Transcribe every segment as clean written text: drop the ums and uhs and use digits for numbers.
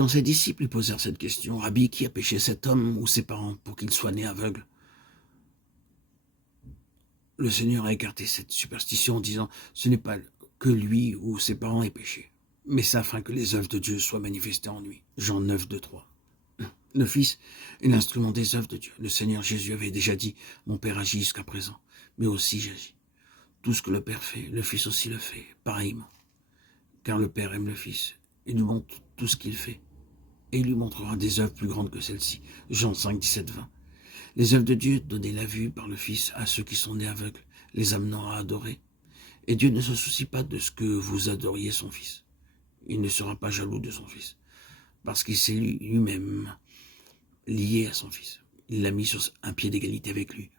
Quand ses disciples lui posèrent cette question, « Rabbi, qui a péché, cet homme ou ses parents pour qu'il soit né aveugle ?» Le Seigneur a écarté cette superstition en disant « Ce n'est pas que lui ou ses parents aient péché, mais c'est afin que les œuvres de Dieu soient manifestées en lui. » Jean 9, 2, 3. Le Fils est l'instrument des œuvres de Dieu. Le Seigneur Jésus avait déjà dit « Mon Père agit jusqu'à présent, mais aussi j'agis. » Tout ce que le Père fait, le Fils aussi le fait, pareillement. Car le Père aime le Fils, il lui montre tout ce qu'il fait, et il lui montrera des œuvres plus grandes que celles-ci. Jean 5, 17, 20. Les œuvres de Dieu, donner la vue par le Fils à ceux qui sont nés aveugles, les amenant à adorer. Et Dieu ne se soucie pas de ce que vous adoriez son Fils. Il ne sera pas jaloux de son Fils, parce qu'il s'est lui-même lié à son Fils. Il l'a mis sur un pied d'égalité avec lui.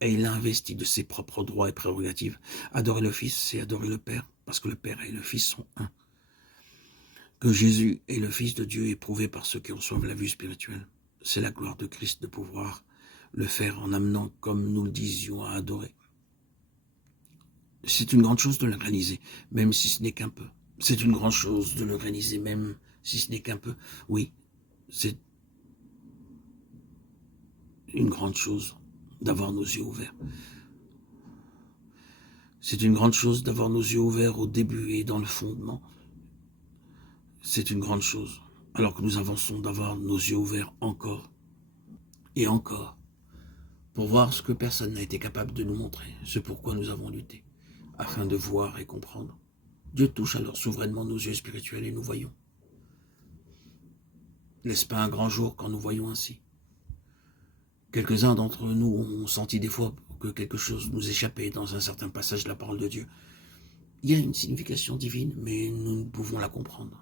Et il l'a investi de ses propres droits et prérogatives. Adorer le Fils, c'est adorer le Père, parce que le Père et le Fils sont un. Que Jésus est le Fils de Dieu est prouvé par ceux qui reçoivent la vue spirituelle. C'est la gloire de Christ de pouvoir le faire en amenant, comme nous le disions, à adorer. C'est une grande chose de le réaliser, même si ce n'est qu'un peu. C'est une grande chose de le réaliser, même si ce n'est qu'un peu. Oui, c'est une grande chose d'avoir nos yeux ouverts. C'est une grande chose d'avoir nos yeux ouverts au début et dans le fondement. C'est une grande chose, alors que nous avançons, d'avoir nos yeux ouverts encore et encore, pour voir ce que personne n'a été capable de nous montrer, ce pourquoi nous avons lutté, afin de voir et comprendre. Dieu touche alors souverainement nos yeux spirituels et nous voyons. N'est-ce pas un grand jour quand nous voyons ainsi? Quelques-uns d'entre nous ont senti des fois que quelque chose nous échappait dans un certain passage de la parole de Dieu. Il y a une signification divine, mais nous ne pouvons la comprendre.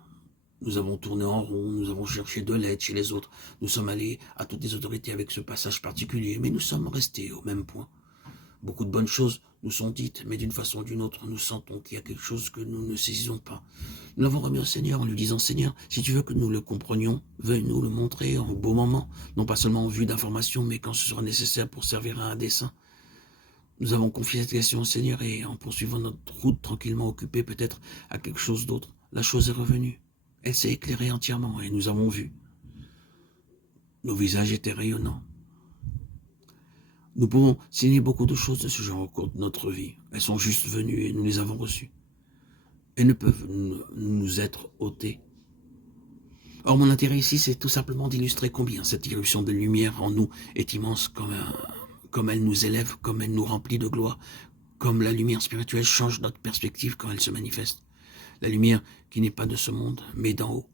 Nous avons tourné en rond, nous avons cherché de l'aide chez les autres, nous sommes allés à toutes les autorités avec ce passage particulier, mais nous sommes restés au même point. Beaucoup de bonnes choses nous sont dites, mais d'une façon ou d'une autre, nous sentons qu'il y a quelque chose que nous ne saisissons pas. Nous l'avons remis au Seigneur en lui disant « Seigneur, si tu veux que nous le comprenions, veuille nous le montrer en beau moment, non pas seulement en vue d'information, mais quand ce sera nécessaire pour servir à un dessein. » Nous avons confié cette question au Seigneur et en poursuivant notre route tranquillement occupée peut-être à quelque chose d'autre, la chose est revenue. Elle s'est éclairée entièrement et nous avons vu. Nos visages étaient rayonnants. Nous pouvons signer beaucoup de choses de ce genre au cours de notre vie. Elles sont juste venues et nous les avons reçues. Elles ne peuvent nous être ôtées. Or, mon intérêt ici, c'est tout simplement d'illustrer combien cette irruption de lumière en nous est immense, comme elle nous élève, comme elle nous remplit de gloire, comme la lumière spirituelle change notre perspective quand elle se manifeste. La lumière qui n'est pas de ce monde, mais d'en haut.